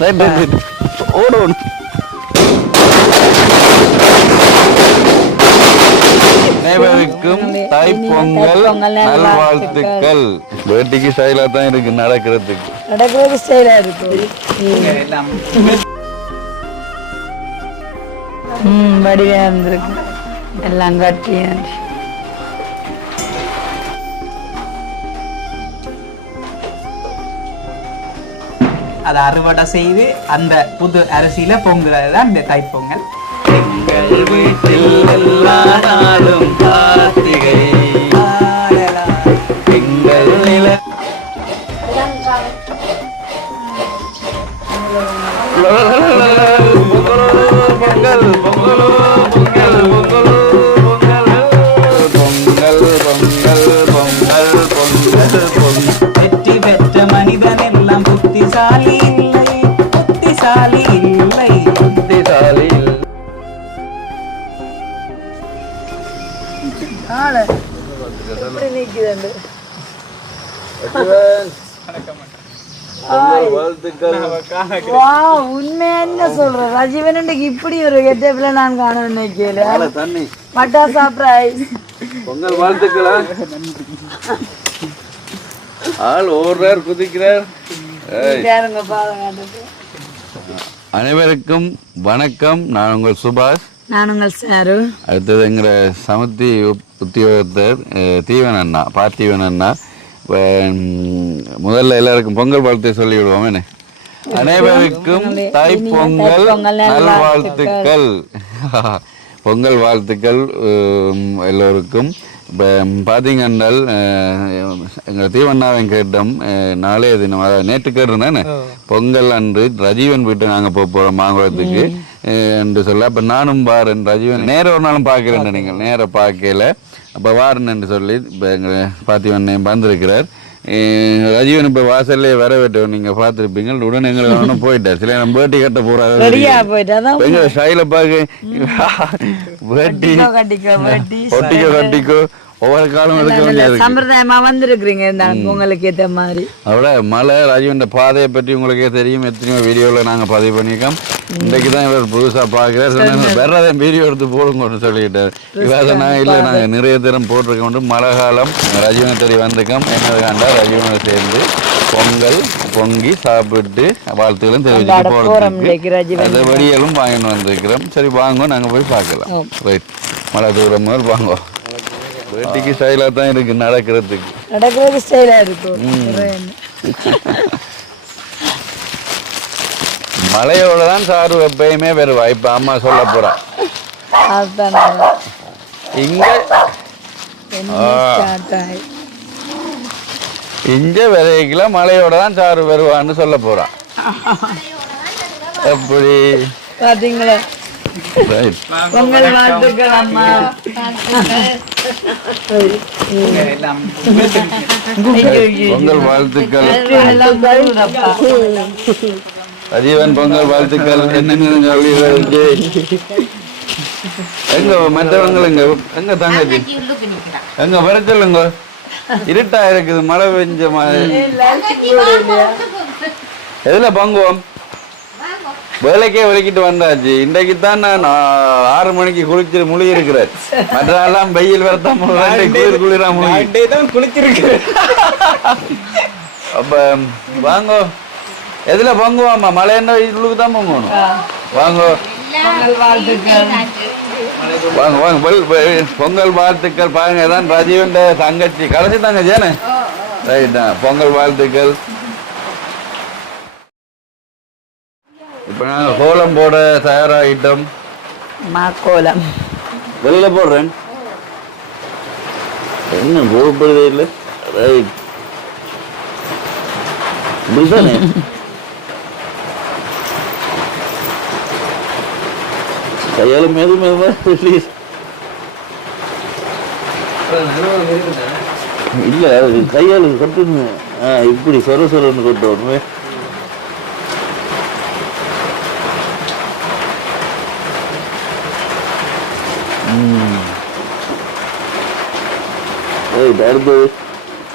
Right right right ஓடும். அனைவருக்கும் தைப்பொங்கல் நல்வாழ்த்துக்கள். வேட்டிக்கு ஸ்டைலா தான் இருக்கு நடக்கிறதுக்கு ஸ்டைலா இருக்கு. வடிவா இருந்திருக்கு எல்லாம் கட்டியா. அதை அறுவடை செய்து அந்த புது அரிசியில பொங்குறது தான் இந்த தைப்பொங்கல். எங்கள் வீட்டில் எல்லா நாளும் கார்த்திகை எங்கள் நில பொங்கல் பொங்கல் பொங்கல் பொங்கல் பொங்கல் பொங்கல் பொங்கல் பொங்கல் பொங்கல். வெற்றி பெற்ற மனிதன் எல்லாம் புத்திசாலி இல்லை, புத்திசாலி இல்லை, புத்திசாலி இல்லை. உண்மையா சொல்ற ரஜீவன் இப்படி ஒரு கெட்டப்ல நான் காண நினைக்கல. மட்டா சர்ப்ரைஸ். பொங்கல் வாழ்த்துக்களா. ஆள் ஓடுறார் குதிக்கிறார். அனைவருக்கும் வணக்கம். நான் உங்கள் சுபாஷ். நான் உங்கள் சாரு. அடுத்தது எங்களை சமத்தி உத்தியோகத்தர் தீவன் அண்ணா, பார்த்தீவன் அண்ணா. முதல்ல எல்லாருக்கும் பொங்கல் வாழ்த்தை சொல்லி விடுவோம். என்ன அனைவருக்கும் தைப்பொங்கல் நல்வாழ்த்துக்கள். பொங்கல் வாழ்த்துக்கள் எல்லோருக்கும். இப்போ பார்த்தீங்கன்னால் எங்கள் தீவண்ணாவின் கேட்டோம் நாளைய தினம், அதாவது நேற்று கேட்டிருந்தேன் பொங்கல் அன்று ரஜீவன் வீட்டை நாங்கள் போகிறோம் மாங்குளத்துக்கு என்று சொல்ல. அப்போ நானும் வாரன் ரஜீவன் நேரம் ஒரு நாளும் பார்க்குறேன், நீங்கள் நேரம் பார்க்கல. அப்போ வாரன் என்று சொல்லி இப்போ எங்கள் பார்த்தீவன் வந்திருக்கிறார். ரஜீவன் இப்போ வாசல்லே வர வேட்டும், நீங்கள் பார்த்துருப்பீங்க. உடனே எங்களுக்கு ஒன்றும் போயிட்டார். சில நம்ம வேட்டி கட்ட போகிறாரு. எங்களை ஸ்டைலை பார்க்க வேட்டி ஒட்டிக்கோ கட்டிக்கோ ஒவ்வொரு காலம் சம்பிரதாயமா வந்திருக்கிறீங்க உங்களுக்கு ஏற்ற மாதிரி. அதோட மலை ராஜீவன் பாதையை பற்றி உங்களுக்கே தெரியும். எத்தனையோ வீடியோவில் நாங்கள் பதிவு பண்ணியிருக்கோம். இன்றைக்கு தான் இவர் புதுசாக பார்க்குறாரு. வேற வீடியோ எடுத்து போடுங்கன்னு சொல்லிக்கிட்டார். இவாத நாங்கள் இல்லை, நாங்கள் நிறைய தினம் போட்டிருக்கோம். மழை காலம் ரஜீவனை தேடி வந்திருக்கோம். என்னது கண்டா ரஜீவனை சேர்ந்து பொங்கல் பொங்கி சாப்பிட்டு வாழ்த்துக்களும் தெரிவிச்சுட்டு போகிறதுக்கு அந்த வடிகளும் வாங்கிட்டு வந்திருக்கிறோம். சரி வாங்க, நாங்கள் போய் பார்க்கலாம். ரைட், மழை தூரம் முதல் வாங்க. வேட்டிக்கு ஸ்டைலா தான் இருக்கு நடக்கிறதுக்கு ஸ்டைலா இருக்கு. மழையோட தான் சாரு எப்பயுமே வருவா. இப்ப அம்மா சொல்ல போறா இங்க விதைக்கல மழையோட தான் சாரு வருவான்னு சொல்ல போறா. எப்படி பாத்தீங்களா? பொங்கல் வாழ்த்துக்கள் அம்மா. பொங்கல் வாழ்த்துக்கள் ரஜீவன். பொங்கல் வாழ்த்துக்கள். என்னன்னு எங்க மற்றவங்க எங்க தங்கச்சி எங்க வர சொல்லுங்க. இருட்டா இருக்குது, மழை பெஞ்ச மாதிரி. எதுல பங்குவோம்? வேலைக்கே விளக்கிட்டு வந்தாச்சு. இன்றைக்கு தான் நான் 6 மணிக்கு குளிச்சு முழி இருக்கிறேன். மற்றெல்லாம் வெயில் வரத்தான் குளிரா குளிச்சிருக்கிறேன். அப்ப வாங்கோ. எதுல பங்குவாமா? மழை என்ன வெயிலுக்கு தான் பங்குவோம். வாங்கோ வாங்க வாங்க. பொங்கல் வாழ்த்துக்கள். பாருங்க, தான் ரஜீவன் தங்கச்சி, கடைசி தங்கச்சி தானே? ரைட்டா, பொங்கல் வாழ்த்துக்கள். இப்போ நாங்கள் கோலம் போட தயாராகிட்டோம். கோலம் வெளியில போடுறேன். என்ன போகப்படுதே இல்லை. ரைட், இப்படிதானே? கையால மெது மெதுவா ரிலீஸ் இல்லை, அது கையால் கொட்டுங்க. இப்படி சொர சொரன்னு கொட்டணுமே.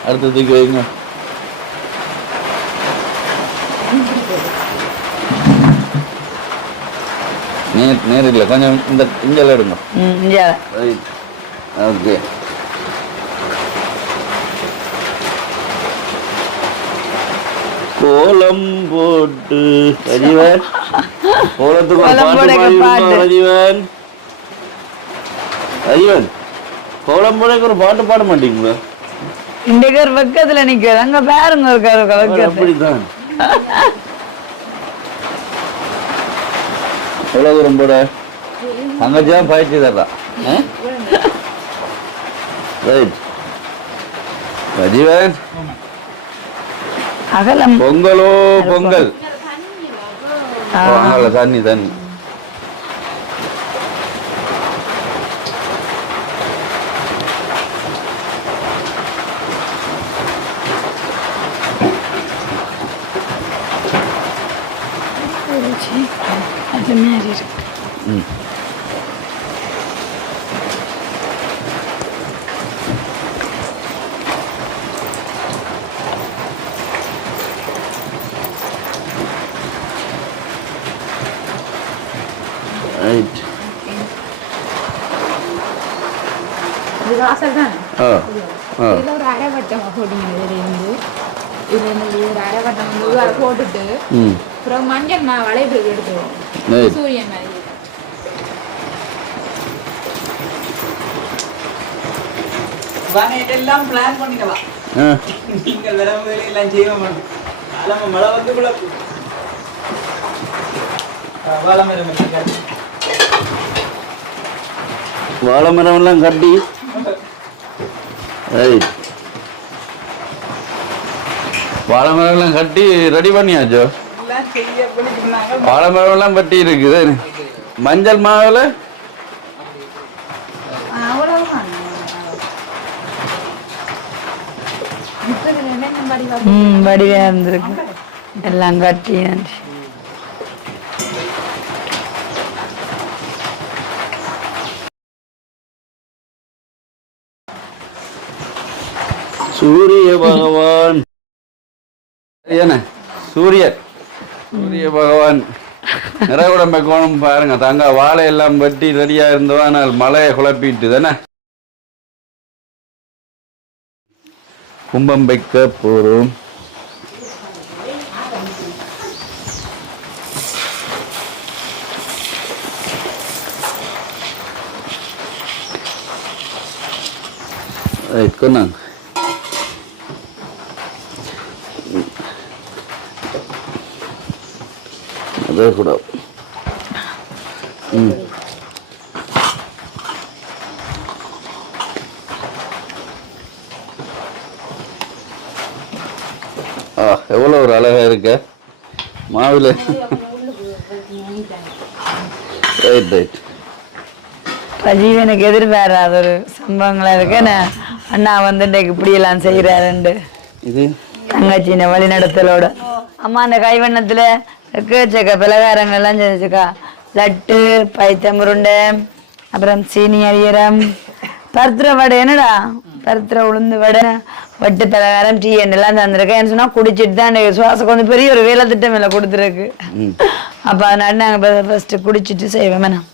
அடுத்ததுக்கு வைங்க. நேர் இல்லை கொஞ்சம் இந்த இஞ்சல் எடுங்க இங்கே ஓகே கோலம் போட்டு ரஜீவன் கோலத்துக்கு பாட்டு ரஜீவன் ரஜீவன் கோலம் போட ஒரு பாட்டு பாட மாட்டீங்களா இன்றைக்கு ஒரு பக்கத்துல நிக்கிறது அங்க பாருங்க ஒரு அப்படிதான் எவ்வளவு தூரம் போட தங்கச்சிதான் பயிற்சி தர்றான் ரைட் ரஜீவன் அகலம் பொங்கலோ பொங்கல் தண்ணி தண்ணி அது மாதிரி இருக்கு ரைட் இது வாசல் தான் ஆ இதுல ஒரு அரைவட்டம் போட்டீங்க இதுல இருந்து ஒரு அரைவட்டம் வந்து அதை போட்டுட்டு அப்புறம் மஞ்சள் நான் வளைவு எடுத்துருவோம் சூரியன் மாதிரி எல்லாம் பிளான் பண்ணிக்கலாம் நீங்கள் வரவங்க எல்லாம் செய்ய மாட்டோம் மழை வந்து கூட வாழை மரம் எல்லாம் கட்டி வாழை மரம் எல்லாம் கட்டி ரெடி பண்ணியாச்சோ வாழை மரம் எல்லாம் கட்டி இருக்குது மஞ்சள் மாவுல வடிவா இருந்திருக்கு எல்லாம் கட்டி சூரிய பகவான் என்ன சூரிய பகவான் நிறைவுடம்பை கோணம் பாருங்க தங்க வாழை எல்லாம் வெட்டி ரெடியா இருந்தவானால் மழையை குழப்பிட்டு தானே கும்பம் வைக்க போறோம் கொண்டாங்க அதே கூட எவ்வளோ ஒரு அழகா இருக்க மாவுல ரைட் ரைட் ரஜீவனுக்கு எதிர்பாராத ஒரு சம்பவங்களா இருக்கு அண்ணா வந்து இன்றைக்கு இப்படியெல்லாம் செய்யறாருண்டு இது தங்கச்சின வழிநடத்தலோட அம்மா அந்த கைவண்ணத்துல கேச்சக்கா பலகாரங்கள்லாம் செஞ்சுக்கா லட்டு பைத்தமுருண்டை அப்புறம் சீனி அரியரம் பருத்திர வடை என்னடா பருத்திர உளுந்து வடை வட்டு பலகாரம் டீ எண்ணெல்லாம் தந்திருக்கேன் சொன்னா குடிச்சிட்டு தான் சுவாசம் கொஞ்சம் பெரிய ஒரு வேலை திட்டம் இல்லை கொடுத்துருக்கு அப்ப அதனால நாங்க ஃபர்ஸ்ட் குடிச்சிட்டு செய்வோம் வேணாம்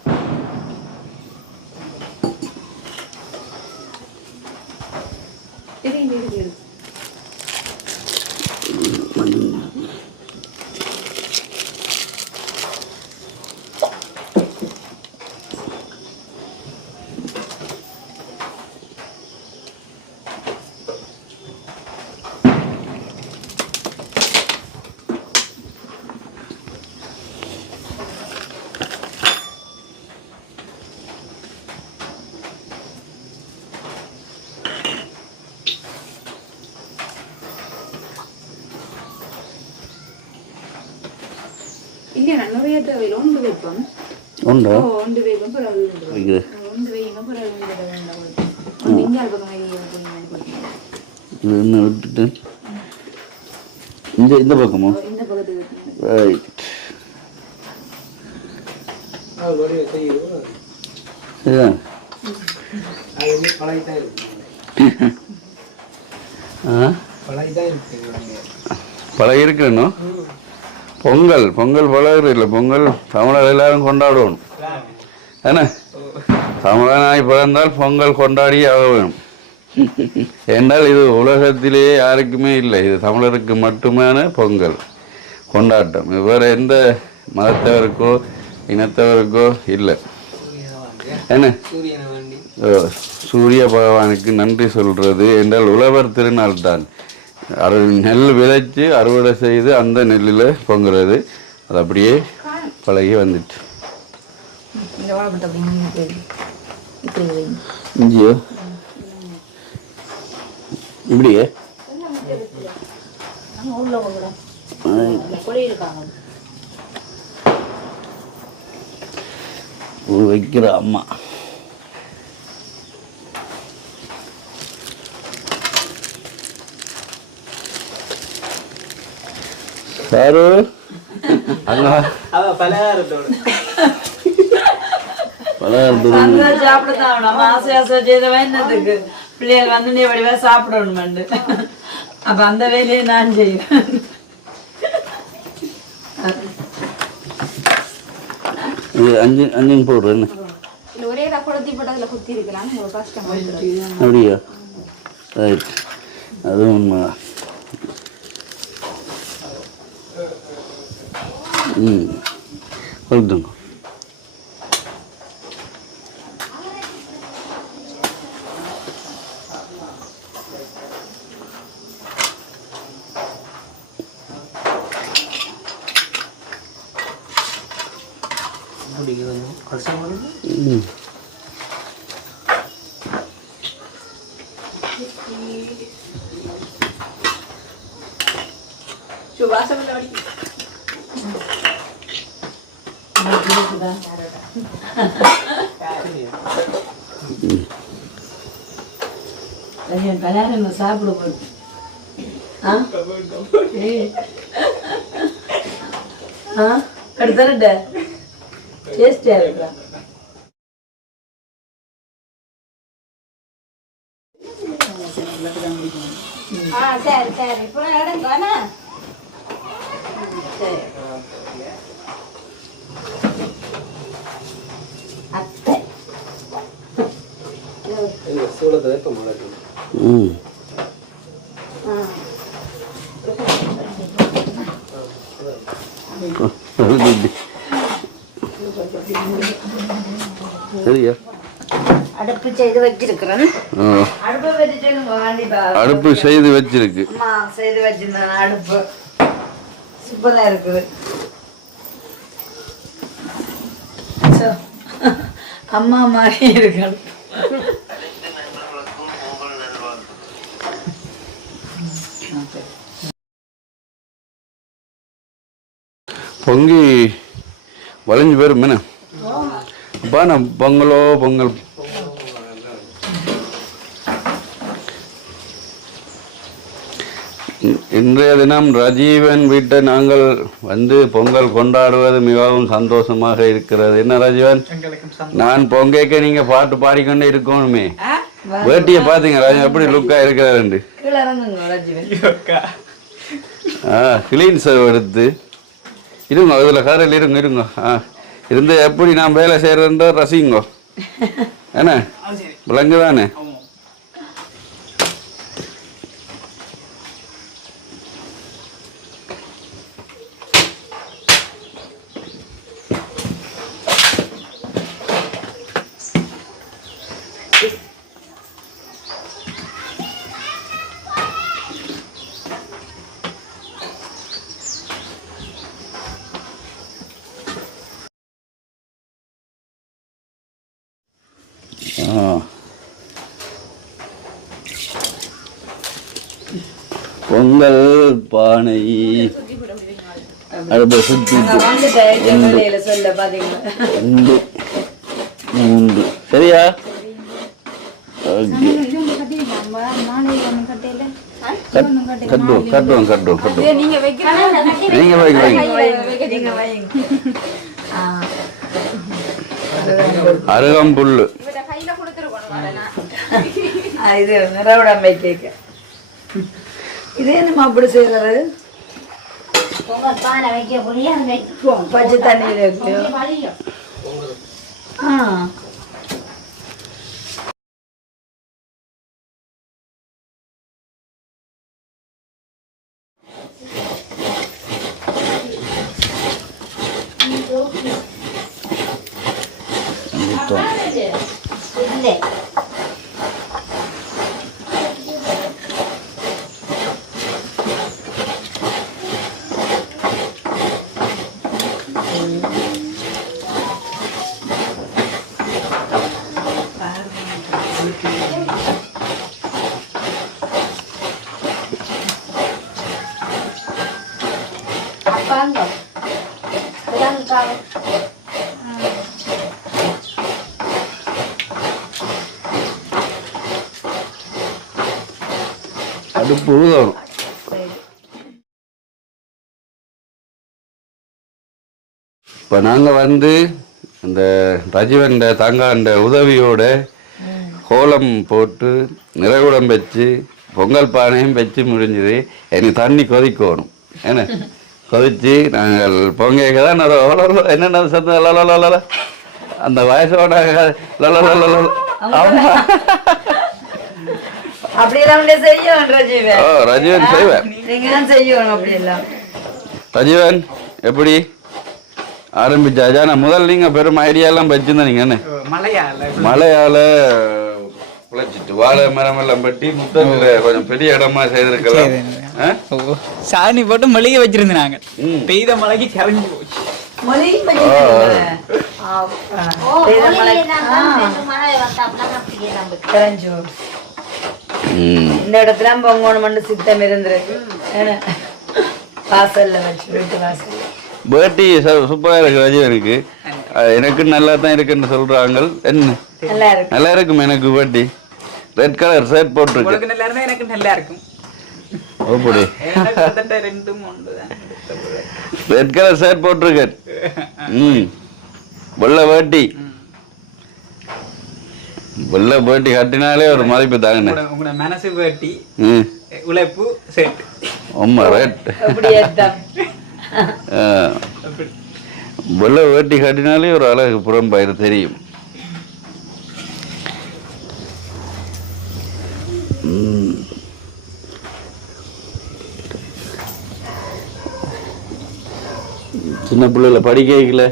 இல்ல நிறைய தேவையில்லை ஒன்று வைப்போம் உண்டா ஒன்று வைப்போம் பிறகு ஒன்று வைக்கணும் பிறகு ஒன்று இஞ்சால் பக்கம் இது என்ன விட்டுட்டு இந்த பக்கமோ இந்த பக்கத்துக்கு ரைட் சரிதான் பழகி இருக்கணும் பொங்கல் பொங்கல் பழகுறது இல்லை, பொங்கல் தமிழர் எல்லாரும் கொண்டாடணும். என்ன தமிழனாய் பிறந்தால் பொங்கல் கொண்டாடி ஆக வேணும். என்றால் இது உலகத்திலேயே யாருக்குமே இல்லை, இது தமிழருக்கு மட்டுமான பொங்கல் கொண்டாட்டம். வேறு எந்த மதத்தவருக்கோ இனத்தவருக்கோ இல்லை. என்ன சூரிய பகவானுக்கு நன்றி சொல்றது என்றால் உழவர் திருநாள் தான். நெல் விதைச்சு அறுவடை செய்து அந்த நெல்லில் பொங்குறது, அது அப்படியே பழகி வந்துட்டு. இஞ்சியோ இப்படியே வைக்கிற அம்மா சாரு அங்க பலகாரத்தோடு சாப்பிடத்தான் ஆசை ஆசை செய்தவன் என்னத்துக்கு பிள்ளைகள் வந்து நீ வடிவா சாப்பிடணும். அப்ப அந்த வேலையை நான் செய்வேன். அஞ்சு போடுறேன். ஒரே குளத்தி போட்டதுல குத்தி இருக்கலாம், கஷ்டம். அப்படியா? ரைட், அதுவும் உண்மைதான். கொடுத்துங்க. கல்யாணம் சாப்பிடுவோம். எடுத்துட்ட டேஸ்டியா இருக்கா? சரி சரி, இப்போ எடுங்கண்ணா. சரி அத்தை சூழத்தை எப்போ முளைக்கும்? சரியா? அடுப்பு செய்து வச்சிருக்கிறேன். அடுப்பு செய்து வச்சிருக்கு. செய்து வச்சிருந்தேன். அடுப்பு சூப்பரா இருக்குது. அம்மா மாதிரி இருக்கு. பொங்கி வளைஞ்சு பேரும் என்ன அப்பா, நான் பொங்கலோ பொங்கல். இன்றைய தினம் ரஜீவன் வீட்டை நாங்கள் வந்து பொங்கல் கொண்டாடுவது மிகவும் சந்தோஷமாக இருக்கிறது. என்ன ரஜீவன், நான் பொங்கைக்கு நீங்க பாட்டு பாடிக்கொண்டே இருக்கணுமே. வேட்டியை பாத்தீங்க ராஜா எப்படி லுக்கா இருக்கிறாரு. கிளீன் சர்வ் எடுத்து இருங்க, அதுல காரில் இருங்க இருங்க. இருந்து எப்படி நான் வேலை செய்யறேன்ற ரசிங்கோ. என்ன விளங்கு தானே? பொங்கல் பானை அடுப்பை சுற்றி 2 3 சரியா? ஓகே, கட்டுவோம் கட்டுவோம் கட்டுவோம் கட்டுவோம். நீங்க அருகம்புல்லு இது நிறவிடம்பை கேட்க. இதே நம்ம அப்படி செய்யறது பச்சை தண்ணியில் இருக்கு அடுப்பு ஊதணும். இப்போ நாங்கள் வந்து இந்த ரஜீவன் தங்காண்ட உதவியோட கோலம் போட்டு நிறைகுடம் வச்சு பொங்கல் பானையும் வச்சு முடிஞ்சுது. எனக்கு தண்ணி கொதிக்கணும் என்ன கொதிச்சு நாங்கள் பொங்கக்க தான் என்னென்ன சத்தம் அந்த வயசோட ரஜீவன் செய்வேன். ரஜீவன் எப்படி ஆரம்பிச்சாச்சா? நான் முதல் நீங்க பெரும் ஐடியாலாம் வச்சிருந்தீங்க என்ன மழையால பிழைச்சிட்டு வாழை மரம் எல்லாம் பட்டி முத்தத்துல கொஞ்சம் பெரிய இடமா செய்திருக்கலாம். சாணி போட்டு மளிகை வச்சிருந்தேன் நாங்க. பெய்த மழைக்கு கரைஞ்சு போச்சு. இந்த இடத்துல பொங்கணும் சித்தம் இருந்திருக்கு. வாசல்ல வச்சு வீட்டு வாசல்ல பேட்டி சூப்பரா இருக்கு ரஜீவனுக்கு. எனக்கு நல்லா தான் இருக்குன்னு சொல்றாங்க. என்ன நல்லா இருக்கும் எனக்கு பேட்டி. ரெட் கலர் ஷர்ட் போட்டிருக்கு. எனக்கு நல்லா இருக்கும். ஓப்படி ரெட் கலர் ஷர்ட் போட்டிருக்கு. வெள்ளை வேட்டி வெள்ளை வேட்டி கட்டினாலே ஒரு மதிப்பு தாங்க. மனசு வேட்டி உழைப்பு செட் ரெட் வெள்ளை வேட்டி கட்டினாலே ஒரு அழகு புறம்பாயிரு தெரியும். சின்ன பிள்ளைல படிக்கல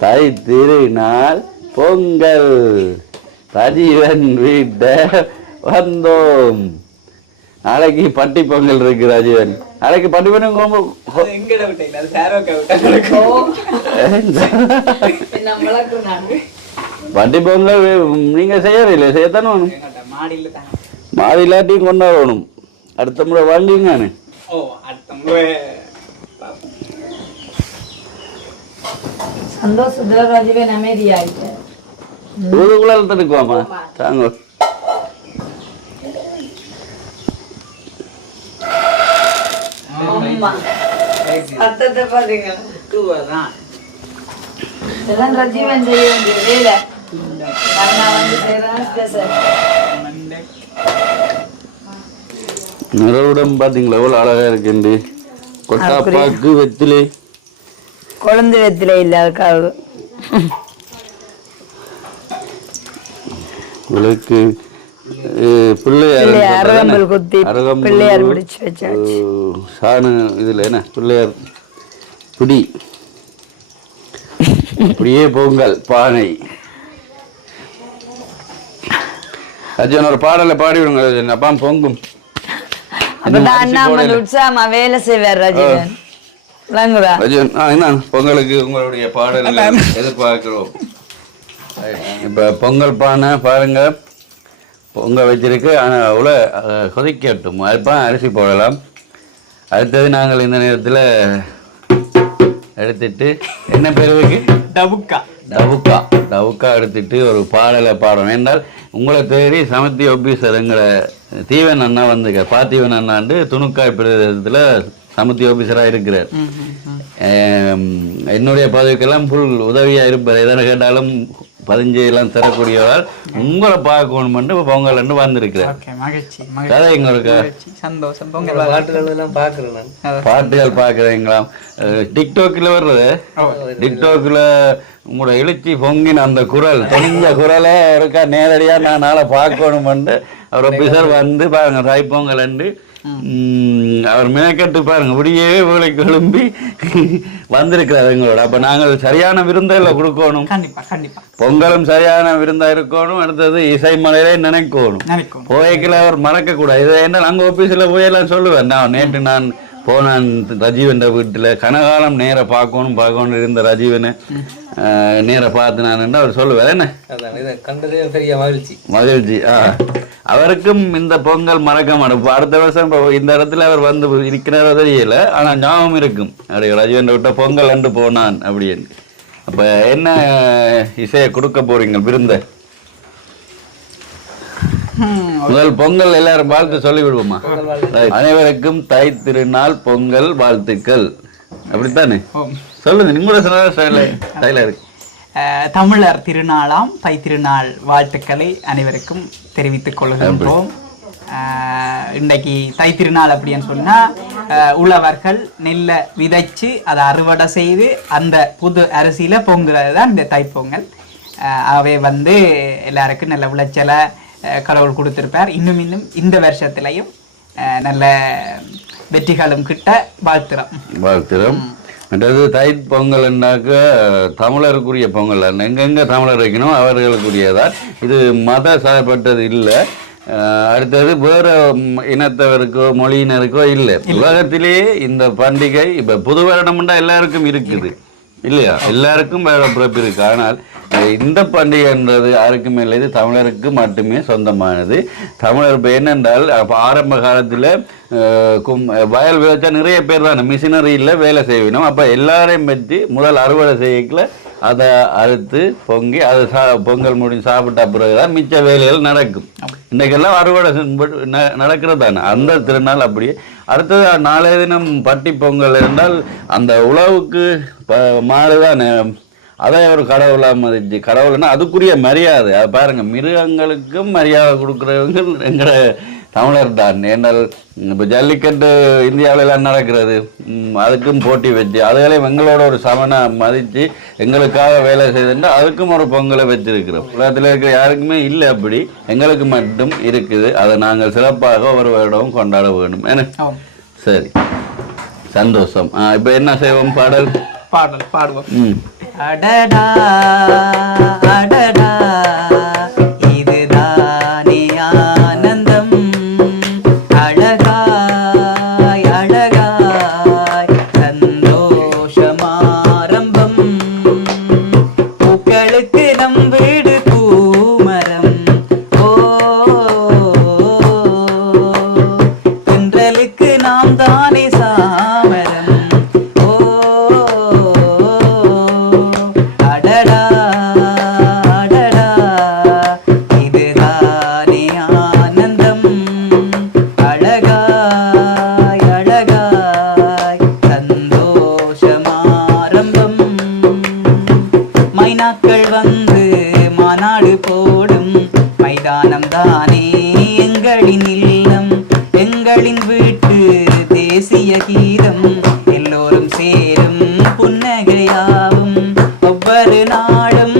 தாய் திருநாள் பொங்கல் ரஜீவன் வீட்ட வந்தோம். நாளைக்கு பட்டி பொங்கல் இருக்கு ரஜீவன். நாளைக்கு பட்டி பொங்கல் பட்டி பொங்கல் நீங்க செய்யவில்லை, செய்யத்தானே வேணும். மாடி இல்லாட்டியும் கொண்டாடணும். அடுத்த முறை வாங்கிங்க. சந்தோஷத்துல ரஜீவன் அமைதியாயிட்டு ஊருக்குள்ள தடுக்குவாமா தாங்க. அத்தத்தை பாத்தீங்களா இதெல்லாம் ரஜீவன் செய்ய வேண்டிய வேலை. வந்து செய்யறேன். நிறவுடம் பாத்தீங்களா எவ்வளவு அழகா இருக்கு. கொட்டாப்பாக்கு வெத்திலே குழந்தை வெத்திலே இல்ல அதுக்காக உங்களுக்கு பிள்ளையார் அரகம்பல் குத்தி பிள்ளையார் பிடிச்சு வச்சாச்சு. சாணு இதுல என்ன பிள்ளையார் பிடி அப்படியே பொங்கல் பானை. அஜன் ஒரு பாடலை பாடி விடுங்க. அப்பா பொங்கும். உற்சாகமா வேலை செய்வார் ரஜீவன். பொங்கலுக்கு உங்களுடைய பாடல் எதிர்பார்க்கிறோம். இப்ப பொங்கல் பானை பாருங்க பொங்கல் வச்சிருக்கு. ஆனா அவ்வளவு கொதிக்கட்டும். அதுதான் அரிசி போடலாம். அடுத்தது நாங்கள் இந்த நேரத்துல எடுத்துட்டு என்ன பேருக்கு டவுக்கா டவுக்கா டவுக்கா எடுத்துட்டு ஒரு பாடலை பாடுறோம். என்றால் உங்களை தேடி சமத்தி ஆபீசர் எங்களை தீவன் அண்ணா வந்துக்க பாத்தீவன் அண்ணாண்டு துணுக்காய் பிரதேசத்துல சமத்தி ஆபீசராக இருக்கிறார். என்னுடைய பதவிக்கெல்லாம் ஃபுல் உதவியா இருப்பார். எதனை கேட்டாலும் பதிஞ்செல்லாம் தரக்கூடியவர் உங்களை பார்க்கணுமென்று இப்போ பொங்கல் என்று வந்திருக்கிறார். ஓகே, மகிழ்ச்சி கதை எங்களுக்கு சந்தோஷம். பொங்கல் பாட்டுகள் எல்லாம் பார்க்குறேன். பாட்டுகள் பார்க்குறீங்களா? டிக்டாக்கில் வர்றது, டிக்டாக்கில் உங்களோட எழுச்சி பொங்கின அந்த குரல், தெரிஞ்ச குரலே இருக்கா, நேரடியாக நான் நாளை பார்க்கணுமென்று அவர் ஆஃபீஸர் வந்து பாருங்க தைப்பொங்கல் அண்டு அவர் மேற்கட்டு பாருங்க விடியே வேலை கிளம்பி வந்திருக்கிறார் எங்களோட. அப்ப நாங்கள் சரியான விருந்தில் கொடுக்கணும். கண்டிப்பா கண்டிப்பா பொங்கலும் சரியான விருந்தா இருக்கணும். அடுத்தது இசை மலையிலே நினைக்கணும். போய்க்கல அவர் மறக்க கூடாது. இதை என்ன நாங்கள் ஆபீஸ்ல போயெல்லாம் சொல்லுவேன். நேற்று நான் போனான் ரஜீவன் வீட்டுல கனகாலம் நேர பார்க்கணும் இருந்த ரஜீவனை நேர பார்த்து நான் அவர் சொல்லுவார். என்ன கண்டதே பெரிய மகிழ்ச்சி. அவருக்கும் இந்த பொங்கல் மறக்க மாட்டோம். அடுத்த வருஷம் இந்த இடத்துல அவர் வந்து இருக்கிறாரோ தெரியல, ஆனா ஞாபகம் இருக்கும். அப்படி ரஜீவன் விட்ட பொங்கல் அன்று போனான் அப்படின்னு. அப்ப என்ன இசையை கொடுக்க போறீங்க விருந்த? முதல் பொங்கல் எல்லாரும் வாழ்த்து சொல்லி விடுவோமா? அனைவருக்கும் தை திருநாள் பொங்கல் வாழ்த்துக்கள். அப்படித்தானே சொல்லுங்க. நீங்களோட இருக்கு. தமிழர் திருநாளாம் தை திருநாள் வாழ்த்துக்களை அனைவருக்கும் தெரிவித்துக் கொள்கின்றோம். இன்றைக்கு தை திருநாள் அப்படின்னு சொன்னா உழவர்கள் நெல்லை விதைச்சு அதை அறுவடை செய்து அந்த புது அரிசியில பொங்குறது தான் இந்த தைப்பொங்கல். அவை வந்து எல்லாருக்கும் நல்ல விளைச்சலை கடவுள் கொடுத்திருப்பார். இன்னும் இந்த வருஷத்திலையும் நல்ல வெற்றிகளும் கிட்ட வாழ்த்துறோம். மற்றது தை பொங்கல்னாக்க தமிழருக்குரிய பொங்கல். எங்கெங்க தமிழர் வைக்கணும் அவர்களுக்குரியதான். இது மத சார்பட்டது இல்லை. அடுத்தது வேற இனத்தவருக்கோ மொழியினருக்கோ இல்லை. உலகத்திலேயே இந்த பண்டிகை இப்ப புது வருடம்னா எல்லாருக்கும் இருக்குது இல்லையா? எல்லாருக்கும் வேற பிறப்பு இருக்கு. ஆனால் இந்த பண்டிகைன்றது யாருக்குமே இல்லை. இது தமிழருக்கு மட்டுமே சொந்தமானது. தமிழர் இப்போ என்னென்றால் ஆரம்ப காலத்தில் வயல் விளைச்சா நிறைய பேர் தானே மிஷினரியில் வேலை செய்யணும். அப்போ எல்லாரையும் வச்சு முதல் அறுவடை செய்யல அதை அறுத்து பொங்கி அதை பொங்கல் முடிஞ்சு சாப்பிட்ட பிறகுதான் மிச்ச வேலைகள் நடக்கும். இன்றைக்கெல்லாம் அறுவடை நடக்கிறது தானே அந்த திருநாள். அப்படியே அடுத்தது நாளைய தினம் பட்டி பொங்கல் என்றால் அந்த உழவுக்கு மாறுதான். அதை ஒரு கடவுளாக மதிச்சு, கடவுள்னா அதுக்குரிய மரியாதை. அதை பாருங்க, மிருகங்களுக்கும் மரியாதை கொடுக்குறவங்க எங்களை தமிழர் தான். ஏன்னால் இப்போ ஜல்லிக்கட்டு இந்தியாவிலெல்லாம் நடக்கிறது, அதுக்கும் போட்டி வச்சு அதுகளையும் எங்களோட ஒரு சமனை மதித்து எங்களுக்காக வேலை செய்துன்னா அதுக்கும் ஒரு பொங்கலை வச்சிருக்கிறோம். உலகத்தில் இருக்கிற யாருக்குமே இல்லை, அப்படி எங்களுக்கு மட்டும் இருக்குது. அதை நாங்கள் சிறப்பாக ஒரு வருடமும் கொண்டாட வேண்டும். ஏன்னா சரி, சந்தோஷம். இப்போ என்ன செய்வோம்? பாடுவோம். அடடா அடடா இதுதானே ஆனந்தம், அழகாய் அழகாய் சந்தோஷமாரம்பம், பூக்களுக்கு நம் வீடு பூமரம், ஓ தென்றலுக்கு நாம் தானே சாமரம், எல்லோரும் சேரும் புன்னகையாவும் ஒவ்வொரு நாளும்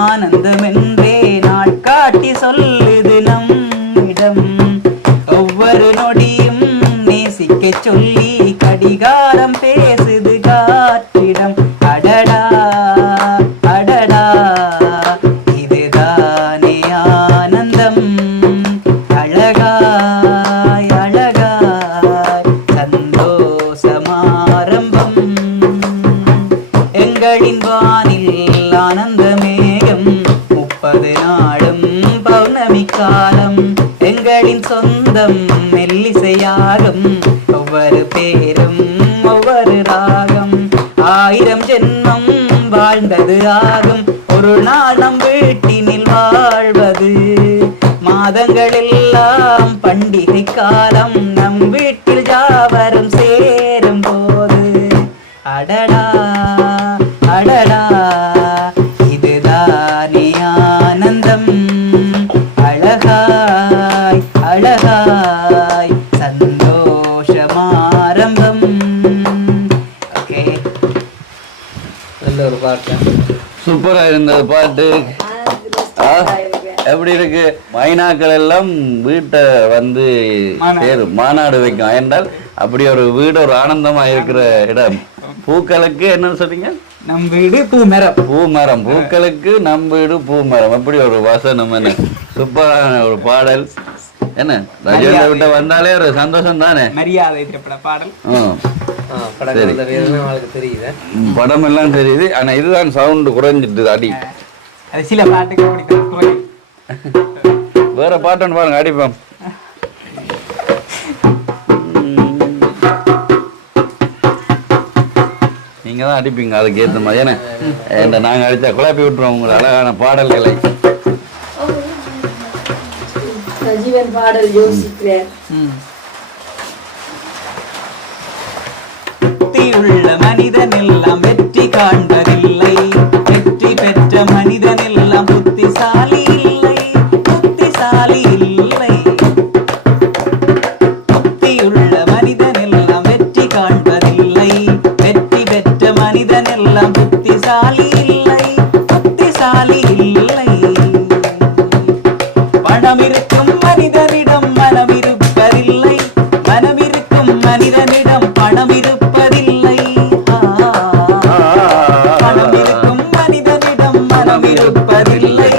ஆனந்தமென்றே நாள் காட்டி சொல்லுது நம்மிடம், ஒவ்வொரு நொடியும் நேசிக்க சொல்லி கடிகாரம் பேசுது காற்றிடம். அடடா அடடா இதுதானே ஆனந்தம், அழகாய் அழகாய் சந்தோஷமாரம்பம், எங்களின் வானில் ஆனந்த மேகம் 30 நாளும் பௌர்ணமி காலம், எங்களின் சொந்தம் மெல்லிசையாகும் ஒவ்வொரு பேரும் ஒவ்வொரு ராகம், 1000 ஜென்மம் வாழ்ந்தது ஆகும் ஒரு நாள் நம் வீட்டினில் வாழ்வது, மாதங்கள் எல்லாம் பண்டிகை காலம் நம் வீட்டில் யாவரும் சேரும் போது. அடடா அடடா இதுதானே நல்ல ஒரு பாட்டு. சூப்பரா இருந்தது பாட்டு. எப்படி இருக்கு? மைனாக்கள் எல்லாம் வீட்டை வந்து சேரும், மாநாடு வைக்கும் என்றால் அப்படி ஒரு வீடு ஒரு ஆனந்தமா இருக்கிற இடம். பூக்களுக்கு என்னன்னு சொன்னீங்க? நம் வீடு பூமரம். பூமரம், பூக்களுக்கு நம் வீடு பூமரம். அப்படி ஒரு வசனம். என்ன சூப்பரான ஒரு பாடல். என்ன ரஜினி விட்ட வந்தாலே ஒரு சந்தோஷம் தானே. மரியாதை திரைப்பட பாடல். தெரியுது, படம் எல்லாம் தெரியுது. ஆனா இதுதான் சவுண்ட் குறைஞ்சிட்டு அடி. அது சில பாட்டுக்கு வேற பாட்டுன்னு பாருங்க, அடிப்போம். நீங்க தான் அடிப்பீங்க அதுக்கு ஏற்ற மாதிரி. ஏன்னா நாங்க அடிச்சா குழப்பி விட்டுருவோம் உங்களை அழகான பாடல்களை. சஜீவன் பாடல் யோசிக்கிறேன். புத்தியுள்ள மனிதன் எல்லாம் வெற்றி காண்பதில்லை, வெற்றி பெற்ற மனிதன் எல்லாம் புத்திசாலி இல்லை, புத்திசாலி இல்லை. புத்தியுள்ள மனிதன் எல்லாம் வெற்றி காண்பதில்லை, வெற்றி பெற்ற மனிதன் எல்லாம் புத்திசாலி இல்லை, புத்திசாலி இல்லை. பணம் இருக்கும் மனிதனிடம் மனம் இருப்பதில்லை, மனம் இருக்கும் மனிதனிடம் பணம் இருப்பதில்லை. பணம் இருக்கும் மனிதனிடம் மனம் இருப்பதில்லை,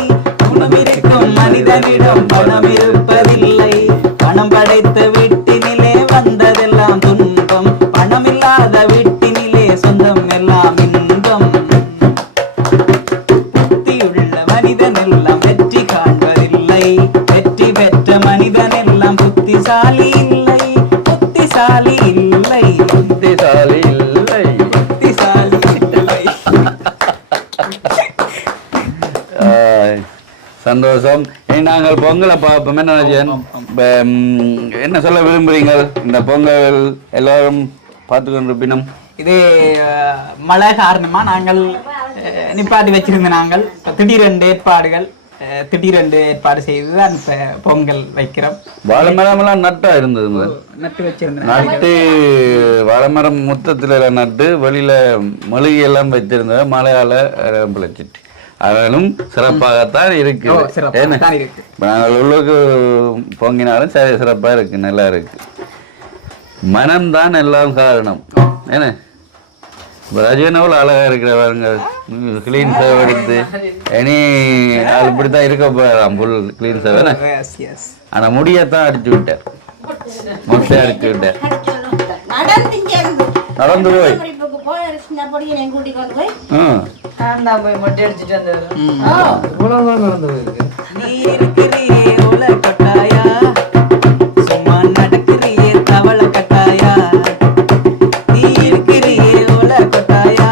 குணம் இருக்கும் மனிதனிடம் பணம் இருப்பதில்லை. பணம் படைத்த வீட்டினிலே வந்ததெல்லாம் துன்பம், பணம் இல்லாத வீட்டினிலே சொந்தம் எல்லாம் இன்பம். புத்தியுள்ள மனிதன் எல்லாம் வெற்றி காண்பதில்லை, வெற்றி பெற்ற மனிதன் எல்லாம் புத்திசாலி இல்லை, புத்திசாலி இல்லை, புத்திசாலி இல்லை, புத்திசாலி இல்லை. சந்தோஷம். நாங்கள் பொங்கலை பார்ப்போம். என்ன சொல்ல விரும்புறீங்க? இந்த பொங்கல் எல்லாரும் பார்த்து கொண்டிருப்பினும் இது மழை காரணமா நாங்கள் நிப்பாட்டி வச்சிருந்த நாங்கள் திடீரெண்டு ஏற்பாடு செய்து தான் இப்ப பொங்கல் வைக்கிறோம். வாழை மரம் எல்லாம் நட்டா இருந்தது. நட்டு வச்சிருந்தேன். நட்டு வாழை மரம் மொத்தத்துல நட்டு வெளியில மொழிகை எல்லாம் வச்சிருந்தது. மழையால பிழைச்சிட்டு அதனாலும் சிறப்பாகத்தான் இருக்கு. நாங்கள் உள்ளுக்கு பொங்கினாலும் சரி சிறப்பா இருக்கு, நல்லா இருக்கு. மனம்தான் எல்லாம் காரணம். என்ன ரஜினவுல அழகா இருக்கிறவங்க கிளீன் சேவ் எடுத்து இனி அது இப்படித்தான் இருக்க போறான் ஃபுல் கிளீன் சேவ். ஆனா முடியத்தான் அடிச்சு விட்டார், மொட்டை அடிச்சு விட்டார். நடந்து போய் மொட்டை அடிச்சுட்டு வந்தது. நீ இருக்கிறியே உல கொட்டாயா, சும்மா நடக்கிறியே தவள கட்டாயா. நீ இருக்கிறியே உல கொட்டாயா,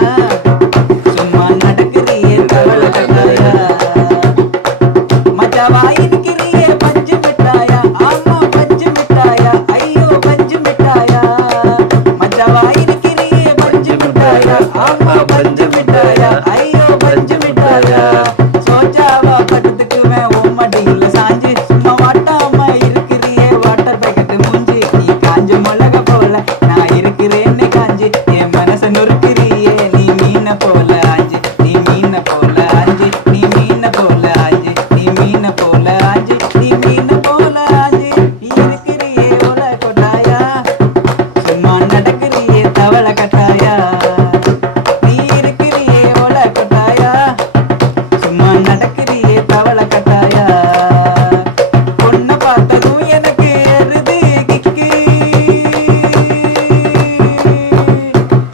சும்மா நடக்கிறியே தவள கட்டாயா. மச்சாவா இருக்கிறியே பஞ்சு மிட்டாயா, ஆமா பஞ்சு மிட்டாயா, ஐயோ பஞ்சு மிட்டாயா. மச்சாவா இருக்கிறியே பஞ்சு மிட்டாயா, ஆமா பஞ்சு மிட்டாயா, ஐயோ பஞ்சு மிட்டாயா. சோச்சாவா பட்டத்துக்கு மடியில் சாஞ்சு சும்மா வாட்டாம இருக்கிறியே வாட்டர் பேக்கெட்டு மூஞ்சி. நீ காஞ்ச மிளக போல நான் இருக்கிறேன்னு காஞ்சி, என் மனச நொறுக்கிறியே நீ மீன போல ஆஞ்சி, நீ மீன போல ஆஞ்சி, நீ மீன போல ஆஞ்சி, நீ மீன போல ஆஞ்சி, நீ மீன போல ஆஞ்சி. நீ இருக்கிறியே ஒல கொட்டாயா, சும்மா நடக்கிறியே தவள கட்டாயா. நீ இருக்கிறியே ஒல கொட்டாயா, சும்மா நடக்கிறியே தவள கட்டாயா. பொண்ணை பார்த்ததும் எனக்கு எருது கிக்கு,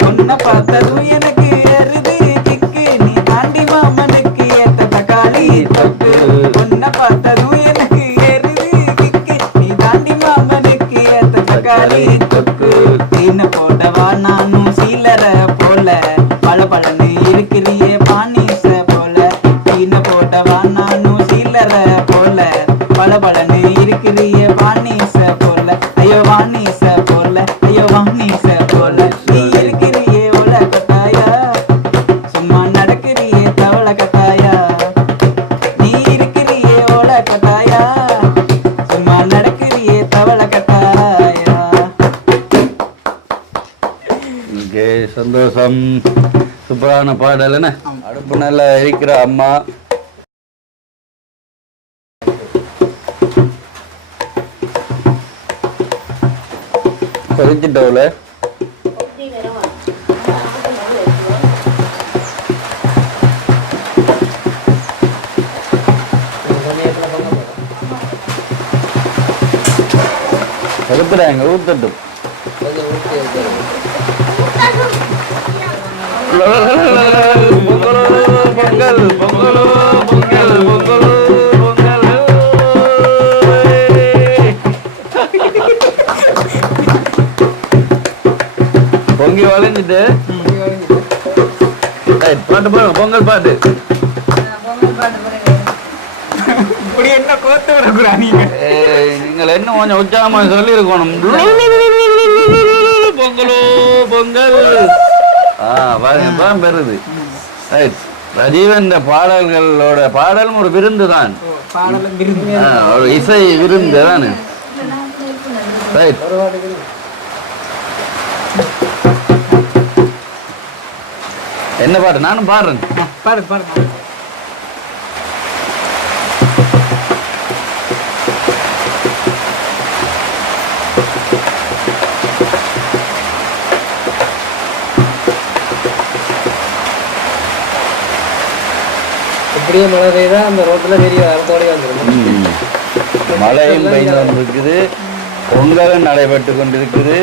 பொண்ணை பார்த்ததும் எனக்கு எருது கிக்கு. நீ தாண்டி மாமனுக்கு ஏத்த தக்காளி தொக்கு. பொண்ணை பார்த்ததும் எனக்கு எருது கிக்கு, நீ தாண்டி மாமனுக்கு ஏத்த தக்காளி தொக்கு. தீன போடவா நானும் சீலர போல, பளபளன்னு இருக்கிறியே பானீச போல. தீன போடவா நானும் சீலர போல, பளபளன்னு இருக்கிறியே வானீச போல, ஐயோ வானீச போல, ஐயோ வானீச போல. நீ இருக்கிறியே ஒல கட்டாயா, சும்மா நடக்கிறியே தவள கட்டாயா. நீ இருக்கிறியே ஒல கட்டாயா, சும்மா நடக்கிறியே தவள கட்டாயா. ஓகே, சந்தோஷம். சூப்பரான சூப்பரான பாடல் என்ன அடுப்பு நல்லா இருக்கிற அம்மா கொதிச்சிட்டவுல எடுத்துறாங்க ஊத்தட்டும் பொங்கலோ பொங்கல் பொங்கலோ பொங்கல் பொங்கலோ பொங்கல் பொங்கி வளைஞ்சிட்டு பாட்டு பாருங்க பொங்கல் பாட்டு என்ன கோத்து விடக்கூடா நீங்க நீங்கள் என்ன கொஞ்சம் உற்சாகமா சொல்லி இருக்கணும் பொங்கலோ பொங்கல் பாருங்க பெறுது ரஜீவன் இந்த பாடல்களோட பாடலும் ஒரு விருந்து தான் ஒரு இசை விருந்து தானே என்ன பாட்டு நானும் பாடுறேன் பாரு பாரு இப்படியே மழை பெய்தா அந்த ரோட்ல பெரிய அறுத்தோடே வந்துடும் மழையும் பெய்து கொண்டிருக்குது பொங்கலும் நடைபெற்று கொண்டிருக்குது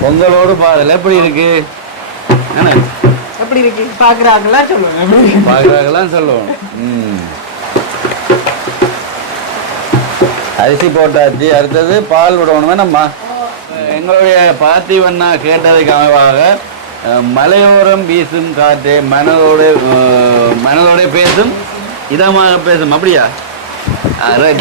பொங்கலோடு பாடல் எப்படி இருக்கு எப்படி இருக்கு பாக்குறாங்களா சொல்லுவாங்க பாக்குறாங்களாம் சொல்லுவோம் அரிசி போட்டாச்சு அடுத்தது பால் விடணுமே நம்ம எங்களுடைய பார்த்திவண்ணா கேட்டதுக்கு அமைவாக மலையோரம் வீசும் காற்றே மனதோட பேசும் இதமாக பேசும் அப்படியா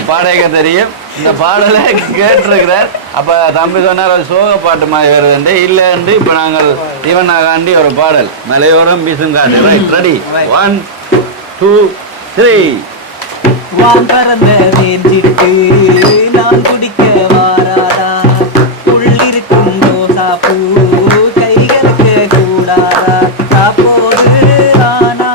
பாடக தெரியும் இந்த பாடலை கேட்டிருக்கிறார் அப்ப தம்பி சொன்னார் ஒரு சோக பாட்டு மாதிரி வருது இல்லைன்னு இப்ப நாங்கள் தீவனாகாண்டி ஒரு பாடல் மலையோரம் வீசும் காற்று ரைட் ரெடி 1 2 3 வான் பறந்த வேஞ்சிட்டு நான் குடிக்க வாராதா உள்ளிருக்கும் ரோசா பூ கைகளுக்கு கூடாதா காப்போது ஆனா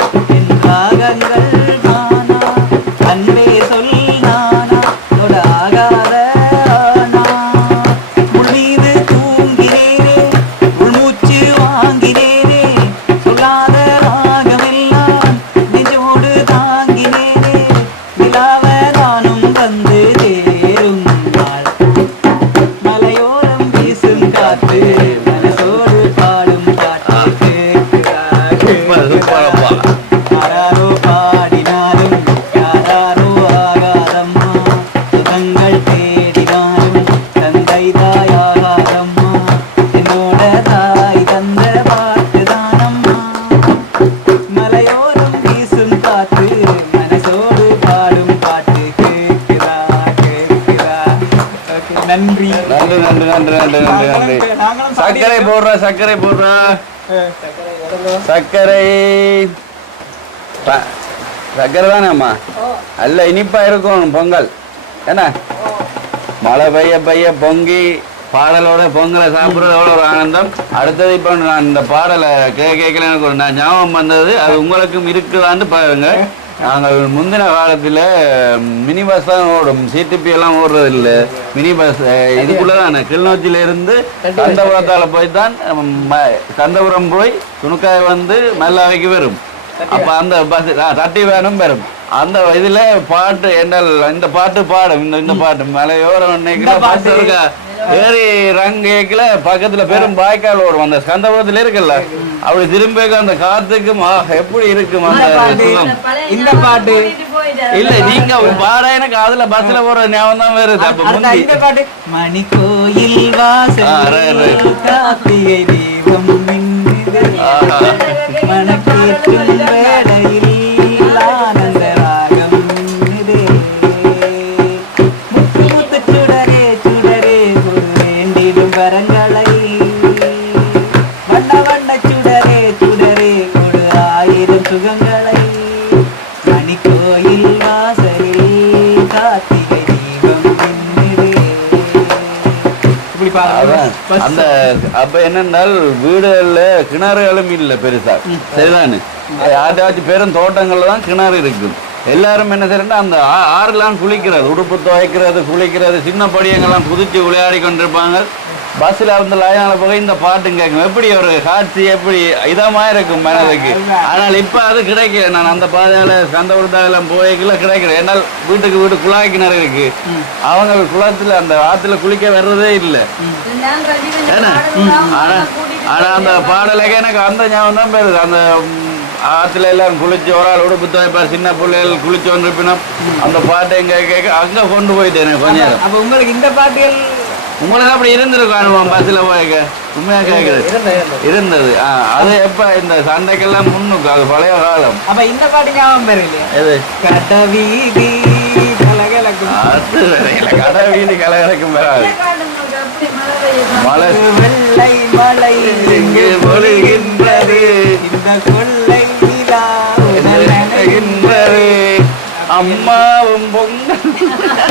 சர்க்கரை போடுறா சர்க்கரை சர்க்கரை தானே அம்மா அல்ல இனிப்பா இருக்கும் பொங்கல் என்ன மழை பெய்ய பொங்கி பாடலோட பொங்கலை சாப்பிட்றதோட ஒரு ஆனந்தம். அடுத்தது இப்போ நான் இந்த பாடலை கேட்கல எனக்கு ஒரு ஞாபகம் வந்தது. அது உங்களுக்கும் இருக்குதான்னு பாருங்க. நாங்கள் முந்தின காலத்தில் மினி பஸ் தான் ஓடும், சிடிபி எல்லாம் ஓடுறது இல்லை. மினி பஸ் இதுக்குள்ளே தான் கிளிநொச்சியிலேருந்து கந்தபுரத்தால் போய் தான் கந்தபுரம் போய் துணுக்காய் வந்து மல்லாவைக்கு வரும். அப்போ அந்த பஸ் தட்டி வேணும் வரும். அந்த இதில் பாட்டு என்னல் இந்த பாட்டு பாடும். இந்த பாட்டு மலையோரம் பஸ் இருக்கா ஏறி ரங்கேக்கில் பக்கத்தில் பெரும் வாய்க்கால் ஓடும். அந்த கந்தபுரத்தில் இருக்குல்ல அப்படி திரும்ப அந்த காத்துக்கும் எப்படி இருக்கும் இந்த பாட்டு இல்ல நீங்க பாட எனக்கு அதுல பஸ்ல போற ஞாபகம் தான் வருது. அப்ப இந்த பாட்டு மணி கோயில் வாசல் கார்த்திகை தீபம் மின்னுது மணக்கேற்றும் வேளையில் ஆனந்த ராகம் மின்னுது முத்து முத்து சுடரே சுடரே ஒரு வேண்டிடும் வரங்களை வண்ண வண்ண சுடரே சுடரே கொடு ஆயிரம் சுகங்களை மணி கோயில் வாசலில் கார்த்திகை தீபம் மின்னுது. அந்த அப்ப என்னென்னால் வீடுகள்ல கிணறுகளும் இல்லை பெருசா சரிதானு. யாராச்சும் பெரும் தோட்டங்கள்ல தான் கிணறு இருக்கும். எல்லாரும் என்ன செய்யறா அந்த ஆறுலாம் குளிக்கிறது, உடுப்பு துவைக்கிறது, குளிக்கிறது, சின்ன படியங்கள்லாம் குதிச்சு விளையாடி கொண்டிருப்பாங்க. பஸ்ஸில் வந்து லயனால போக இந்த பாட்டும் கேட்கும். எப்படி ஒரு காட்சி எப்படி இதமாக இருக்கும் மனதுக்கு. ஆனால் இப்போ அது கிடைக்கல. நான் அந்த பாதையால் கந்தபுரத்தாலாம் போய்க்குள்ள கிடைக்கிறேன். ஏன்னால் வீட்டுக்கு குழாய் கிணறு இருக்கு. அவங்க குளத்தில் அந்த ஆற்றுல குளிக்க வர்றதே இல்லை. ஆனால் அந்த பாடலுக்கு எனக்கு அந்த ஞாபகம் தான் போயிருது. அந்த ஆற்றுல எல்லாம் குளிச்சு ஒரு ஆள் உடுப்பு துவைப்பார், சின்ன பிள்ளைகள் குளிச்சு வந்துருப்பினோம். அந்த பாட்டை எங்கே கேட்க அங்கே கொண்டு போயிட்டேன் எனக்கு கொஞ்ச நேரம். அப்போ உங்களுக்கு இந்த பாட்டுகள் உங்களுக்கு அப்படி இருந்திருக்கும் அனுபவம் பஸ்ஸில் போய்க்க? உண்மையாக கேட்குறது இருந்தது. அது எப்போ இந்த சண்டைக்கெல்லாம் முன்னுக்கு அது பழைய காலம். அப்ப இந்த பாட்டு ஞாபகம் பெறலையா? எது கடவீதி கலகலக்கும் அது வேறையில கடவீதி கலகலக்கும் பெறாது. மழை வெள்ளை மலை எங்கு பொழிகின்றது இந்த கொள்ளை நிலா நினைகின்றது அம்மாவும் பொங்கல்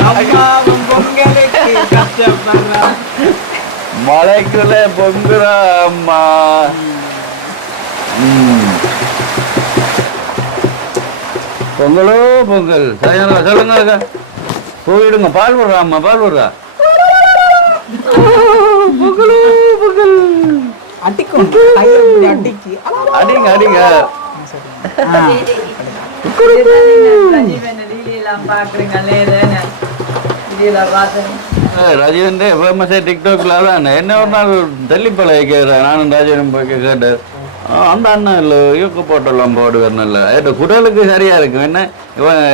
அம்மாவும் பொங்கலுக்கு கஷ்டப்படுறா மலைக்குள்ள பொங்குறா அம்மா. பொங்கலோ பொங்கல் சொல்லுங்க போயிடுங்க. பால் விடுறா அம்மா, பால் விடுறா. பொங்கலோ பொங்கல் அடிக்கும் அடிக்கு அடிங்க அடிங்க. ராஜீவன் ஃபேமஸே டிக்டாக்ல தான். என்ன ஒரு நாள் தெல்லிப்பழ கேட்குறேன். நானும் ராஜீவன் போய் கேட்டேன். அந்த அண்ணன் இல்லை யூக்கு போட்டெல்லாம் போடுவேன். இல்லை ஏட்ட குரலுக்கு சரியா இருக்கும்.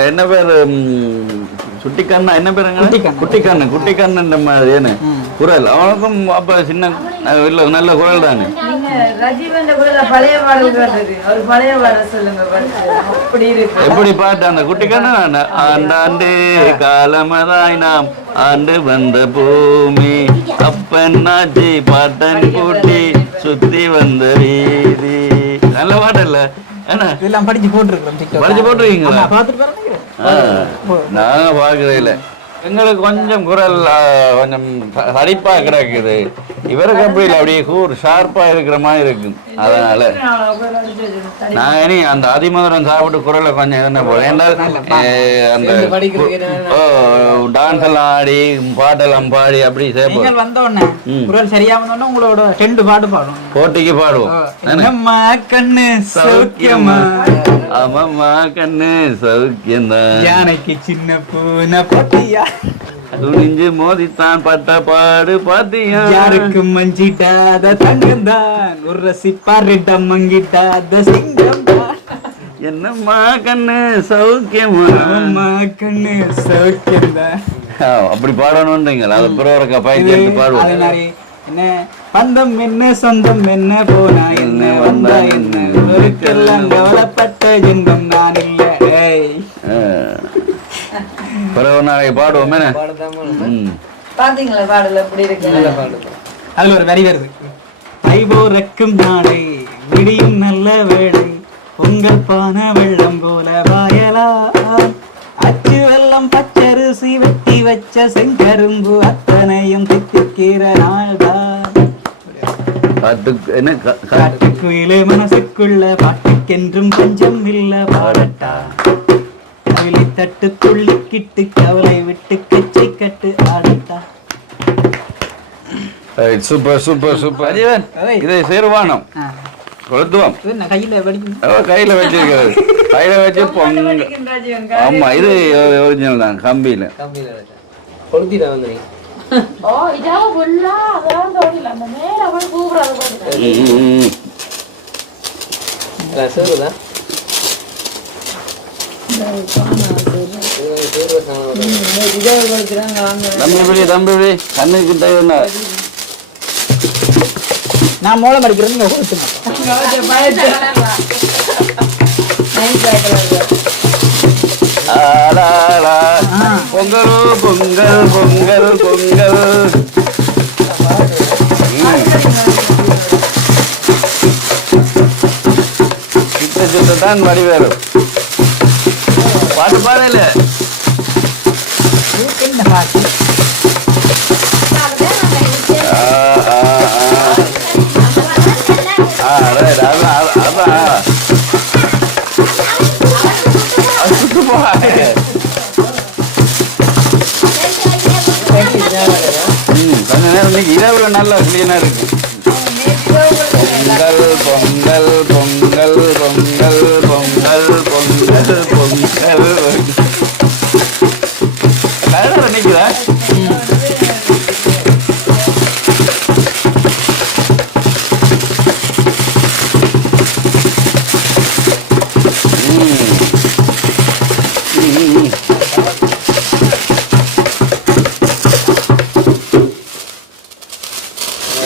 என்ன பேர் சுட்டிக்கண்ணா என்ன பேருங்க? குட்டிக்கண்ணு மாதிரி என்ன குரல் அவனுக்கும் அப்ப சின்ன இல்ல நல்ல குரல் தானே. எப்படி பாட்டு அந்த குட்டிக்கண்ணு ஆண்டாண்டு காலமதாய் நாம் ஆண்டு வந்த பூமி அப்பன்னாச்சி பாட்டன் கூட்டி சுத்தி வந்த வீதி. நல்ல பாட்டு இல்ல எல்லாம் படிச்சு போட்டுருக்கோம். படிச்சு போட்டுருக்கீங்களா? நாங்க பாக்குறேன் இல்ல. எங்களுக்கு கொஞ்சம் குரல் கொஞ்சம் சடிப்பா கிடக்குது. இவருக்கு அப்படி இல்லை, அப்படியே ஷார்ப்பா இருக்கிற மாதிரி இருக்கும். அதனால நான் இனி அந்த அதிமதுரம் சாப்பிட்டு குரலை கொஞ்சம் என்ன போறேன். அந்த டான்ஸ் எல்லாம் ஆடி பாட்டெல்லாம் பாடி அப்படி செய்யப்போம். வந்தோடனே குரல் சரியாம உங்களோட 2 பாட்டு பாடும், போட்டிக்கு பாடுவோம். கண்ணு சௌக்கியமா ஆமாம்மா கண்ணு சௌக்கியம்தான் யானைக்கு சின்ன பூனை பத்தியா துணிஞ்சு மோதித்தான் பட்ட பாடு பாத்தியா யாருக்கு மஞ்சிட்டாத தங்கம்தான் ஒரு ரசிப்பாரிட்ட மங்கிட்டாத சிங்கம் என்னம்மா கண்ணு சௌக்கியமா அம்மா கண்ணு சௌக்கியம்தான். அப்படி பாடணும்ன்றீங்களா? அது பிறகு பயிற்சி பாடுவோம். என்ன பந்தம் என்ன சொந்தம் என்ன போனா என்ன வந்தா என்ன ஒருக்கெல்லாம் கவலைப்பட்ட ஜென்மம் நான் இல்லை. பிறகு நாளைக்கு பாடுவோமே. பாத்தீங்களா பாடல எப்படி இருக்கு? அதுல ஒரு வரி வருது, கைபோரக்கும் நாளை விடியும் நல்ல வேளை உங்கள் பான வெள்ளம் போல வாயலா அச்சு வெள்ளம் பச்சரிசி வெட்டி வச்ச செங்கரும்பு அத்தனையும் தித்திக்கிற நாள்தான் காட்டுக்குயிலே மனசுக்குள்ள பாட்டுக்கென்றும் பஞ்சம் இல்ல பாடட்டா கவிலை தட்டு துள்ளிக்கிட்டு கவலை விட்டு கச்சை கட்டு ஆடட்டா. சூப்பர் சூப்பர் சூப்பர் அஜீவன் இதை சேருவானம் கொளுத்துவோம் கையில வச்சிருக்கிறது கையில வச்சு பொங்கல். ஆமா இது ஒரிஜினல் தான் கம்பியில கொளுத்திட்டா வந்து சேருதா தம்பி கண்ணுக்கு தேவை நான் மூலம் அடிக்கிறேன் பொங்கல் பொங்கல் பொங்கல் பொங்கல் சித்த சித்தான் வடிவேறு பாட்டு பாடல கொஞ்ச நேரம் இன்னைக்கு இரவுல நல்லா கிளீனா இருக்கு. பொங்கல் பொங்கல் பொங்கல் பொங்கல் பொங்கல் பொங்கல் பொங்கல் கலர் நிக்கிறா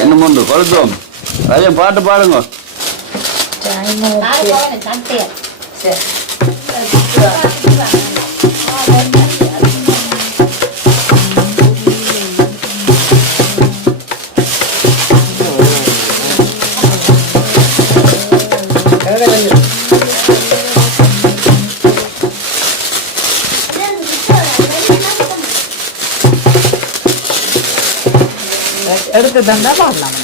என்ன முண்டு கொளுத்துவோம். ராஜன் பாட்டு பாடுங்க. எடுத்து தந்தா பாடலாம்.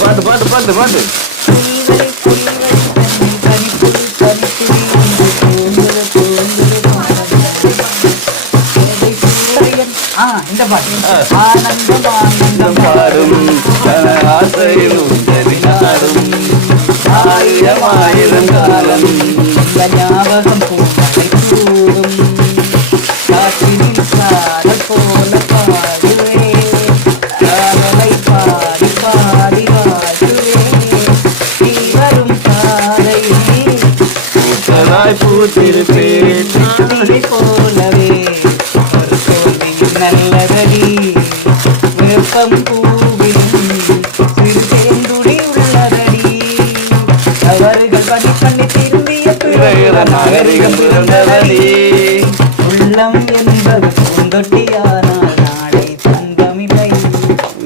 பாட்டு பாட்டு பாட்டு பாட்டு இந்த பாட்டு ஆனந்தம் ஆனந்தம் பாடும் ஆசையிலும் தெரியாடும் ஆயிரம் ஆயிரம் காலம் ஞாபகம் கூடும் காற்றினில் சாரல் போல பாடுவே காதலை பாடி பாடி வாழ்த்துவே நீ வரும் பாதையில் பூக்களாய் பூத்திருப்பேன் போலவே ஒரு தோல்வியும் நல்லதடி வெப்பம் பூவிலும் சிறு தேந்துடி உள்ளதடி அவர்கள் பணி பண்ணி திரும்பிய நாகரிகம் பிறந்ததடி உள்ளம் என்பது பூந்தொட்டியானால் நாளை தங்கமில்லை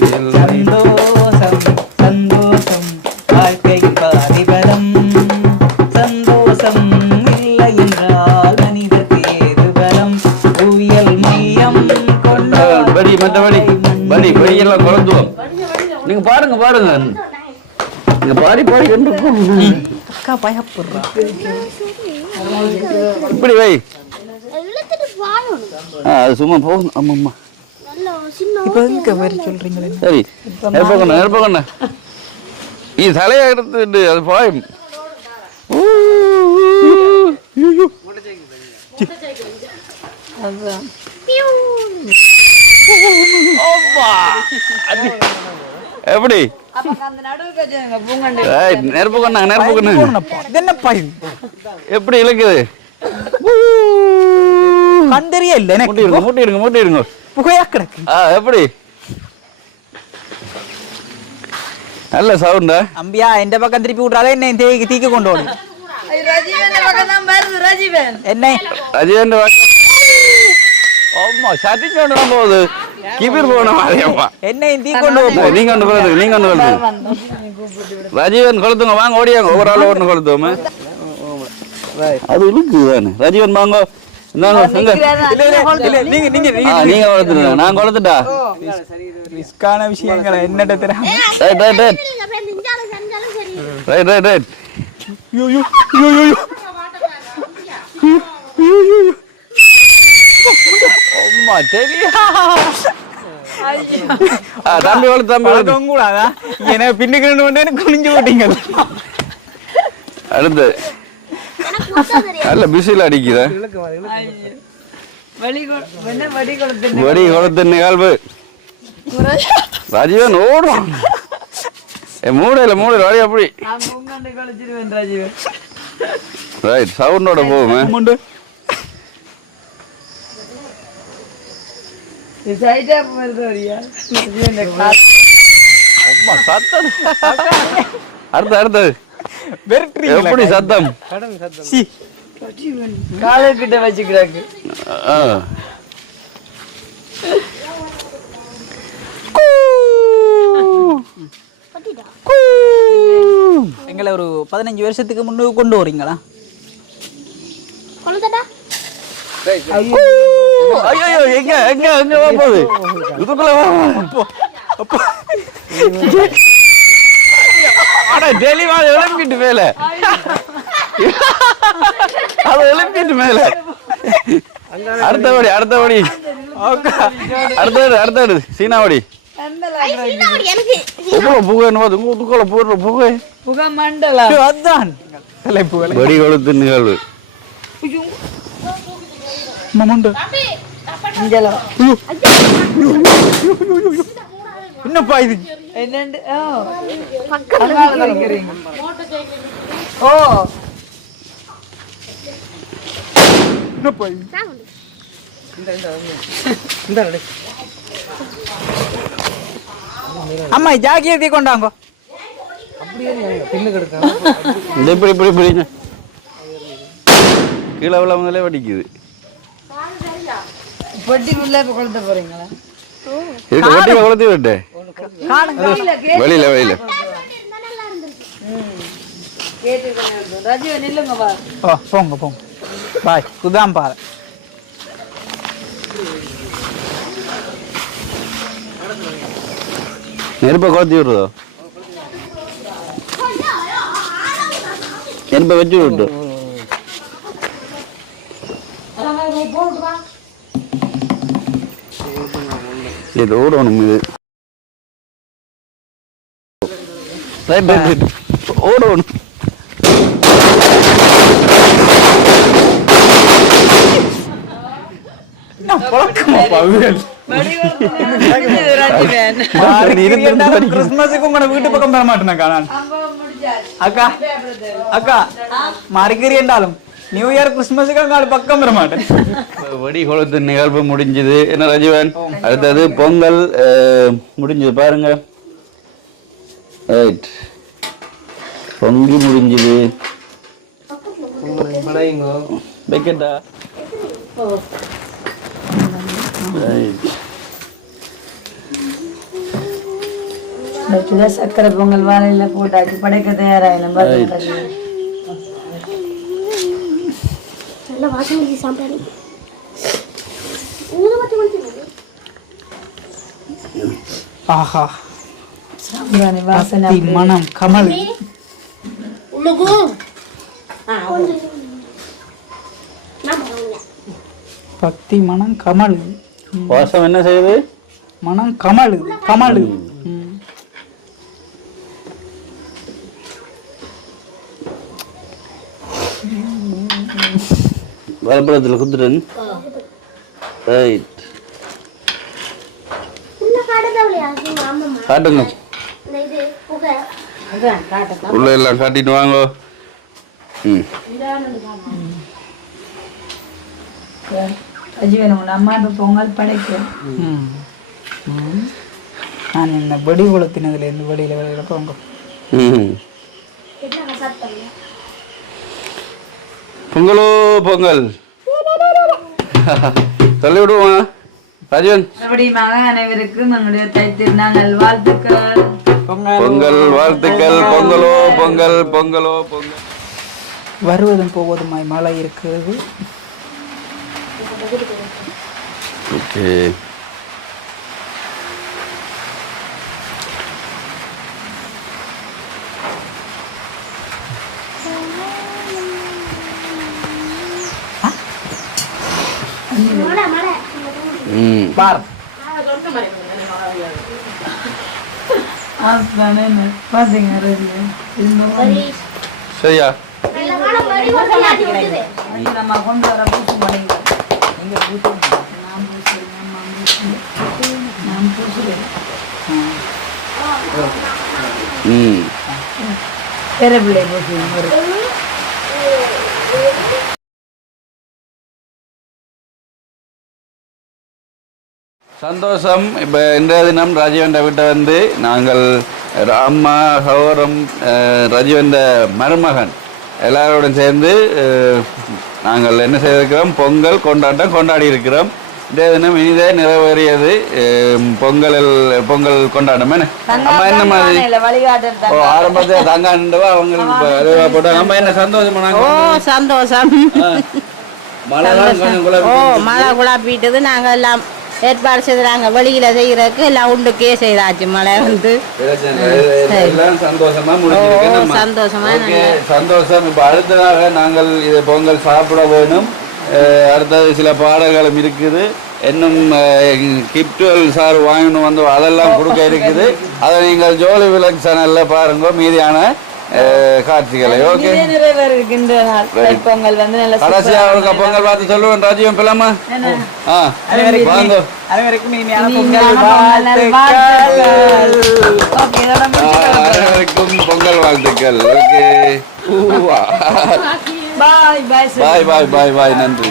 சந்தோஷம் சந்தோஷம் வாழ்க்கை பாதிபலம் சந்தோஷம் இல்லை என்றால் மனிதற்கு ஏது பலம் புவியல் மையம் படி மற்றபடி படி படியெல்லாம் குழந்துவோம். நீங்க பாருங்க பாருங்க நீங்க பாடி பாடி அக்கா பயப்படுறா இப்படி வை அது சும்மா போகும். ஆமாம்மா இப்ப எங்க வர சொல்றீங்களே சரி நெருப்பக்கண்ணா நெருப்பக்கண்ணா நீ தலையை எடுத்துட்டு அது பாயும். எப்படி நெருப்பு கொண்டா நெருப்பு கொண்டா எப்படி இழுக்குது கண்டறிய இல்ல மூட்டிடுங்க மூட்டிடுங்க மூட்டிடுங்க புகையா கிடக்கு எப்படி நல்ல சவுண்டா அம்பியா எந்த பக்கம் திருப்பி விட்றாத என்ன தீக்கு கொண்டு போகணும் என்ன ரஜிவன் ஆமா சட்டிச்சு கொண்டு போகுது கிபிர் போன மாதிரியம்மா என்ன தீ கொண்டு போ நீங்க ஒன்று கொளுத்துங்க நீங்க ஒன்று கொளுத்துங்க ரஜீவன் கொளுத்துங்க வாங்க ஓடியாங்க ஒவ்வொரு ஆள் ஒன்று கொளுத்துவோமே அது இருக்கு தானே ரஜீவன் வாங்க இந்தாங்க நீங்க கொளுத்துங்க நான் கொளுத்துட்டா ரிஸ்கான விஷயங்களை என்னட்ட தெரியாம ரைட் அம்மா தெரியா தம்பி கொளுத்து கூடாதா எனக்கு பின்னுக்கு வந்து குனிஞ்சு போட்டீங்க அடுத்து நல்ல பிசில் அடிக்குத வடி கொளுத்து நிகழ்வு ராஜீவன் ஓடுறான் மூடையில வழி அப்படி ரைட் சவுண்டோட போகுமே அடுத்தது எப்படி சத்தம் காலக்கிட்ட வச்சுக்கிறாங்க எங்களை ஒரு 15 வருஷத்துக்கு முன்னுக்கு கொண்டு வரீங்களா ஐயோ எங்க எங்க எங்க வா போகுது இதுக்குள்ள அட டெலிவா எழுப்பிட்டு மேல அது எழுப்பிட்டு மேல அடுத்தபடி அடுத்தது சீனாவடி வெடி கொளுத்து நிகழ்வு என்னப்பா இது அம்மா ஜாக்கியத்தை கொண்டாங்க கீழே உள்ளவங்களே வடிக்குது பொட்டிக்குள்ள கொளுத்த போறீங்களா வட்டியில கொளுத்தி விட்டு வெளியில ரஜீவன் இல்லைங்க போங்க பாய் குதாம் பாரு நெருப்பை கொளுத்தி விடுறதோ நெருப்பை வச்சு விட்டு இது ஓடணும் இது ரைட் ஓடணும் கிறிஸ்துமஸுக்கு உங்க வீட்டு பக்கம் பெற மாட்டேன் அக்கா அக்கா மாறிக்கறி என்றாலும் நியூ இயர் கிறிஸ்துமஸுக்கு அங்கால பக்கம் பெற மாட்டேன் வெடி கொளுத்து நிகழ்வு முடிஞ்சது என்ன ரஜீவன் அடுத்தது பொங்கல் முடிஞ்சது பாருங்க ரைட் பொங்கி முடிஞ்சது வைக்கட்டா சக்கரை பொங்கல் வாழையில போட்டாச்சு படைக்க தயாராகலாம் ஆஹா சாம்பிராணி வாசனை மனம் கமல் பக்தி மனம் கமல் வாசம் என்ன செய்யுது மனம் கமல் வலப்புறத்தில் குத்துறேன் ரைட் காட்டுங்க உள்ள எல்லாம் காட்டிட்டு வாங்க ரஜீவன் உங்க அம்மா இப்ப பொங்கல் படைக்கும் நான் இந்த வெடி கொளுத்தினதுல இருந்து வெடியில விளக்கவங்க பொங்கலோ பொங்கல் சொல்லி விடுவோம் ராஜன். மறுபடியும் அனைவருக்கும் நம்முடைய தை திருநாள் வாழ்த்துக்கள். பொங்கல் வாழ்த்துக்கள். பொங்கலோ பொங்கல் பொங்கலோ பொங்கல். வருவதும் போவதுமாய் மழை இருக்கிறது. ஓகே. பார் சரியா நம்ம கொண்டு வர பூச்சி மலைங்க பெரிய பிள்ளை பூச்சி சந்தோஷம். இப்போ இன்றைய தினம் ராஜீவன் வீட்டை வந்து நாங்கள் அம்மா சகோதரம் ராஜீவன் மருமகன் எல்லாரோடும் சேர்ந்து நாங்கள் என்ன செய்திருக்கிறோம், பொங்கல் கொண்டாட்டம் கொண்டாடி இருக்கிறோம். இன்றைய தினம் இனிதே நிறைவேறியது பொங்கல் கொண்டாட்டம். என்ன அம்மா என்ன மாதிரி ஆரம்பத்தில் தங்காண்டவா அவங்களுக்கு போட்டாங்க. அம்மா என்ன சந்தோஷமா? சந்தோஷம். மழை குழப்பிட்டது. நாங்கள் எல்லாம் ஏற்பாடு செய்தாங்க. வெளியில செய்யறதுக்கு எல்லாம் உண்டுக்கே செய்தாச்சு. மழை வந்து சந்தோஷமா சந்தோஷம். இப்ப அடுத்ததாக நாங்கள் இது பொங்கல் சாப்பிட வேணும். அடுத்தது சில பாடல்களும் இருக்குது. இன்னும் கிப்டுவல் சார் வாங்கணும் வந்து அதெல்லாம் கொடுக்க இருக்குது. அதை நீங்கள் ஜோலி விளக்கு சேனல்ல பாருங்க மீதியான காட்சிகளை. ஓகே, பொங்கல் வந்து கடைசியா அவருக்கு பொங்கல் பார்த்து சொல்லுவேன். ராஜீவன் பிள்ளைமா வாங்க. அனைவருக்கும் பொங்கல் வாழ்த்துக்கள். ஓகே, பாய் பாய் பாய் பாய். நன்றி.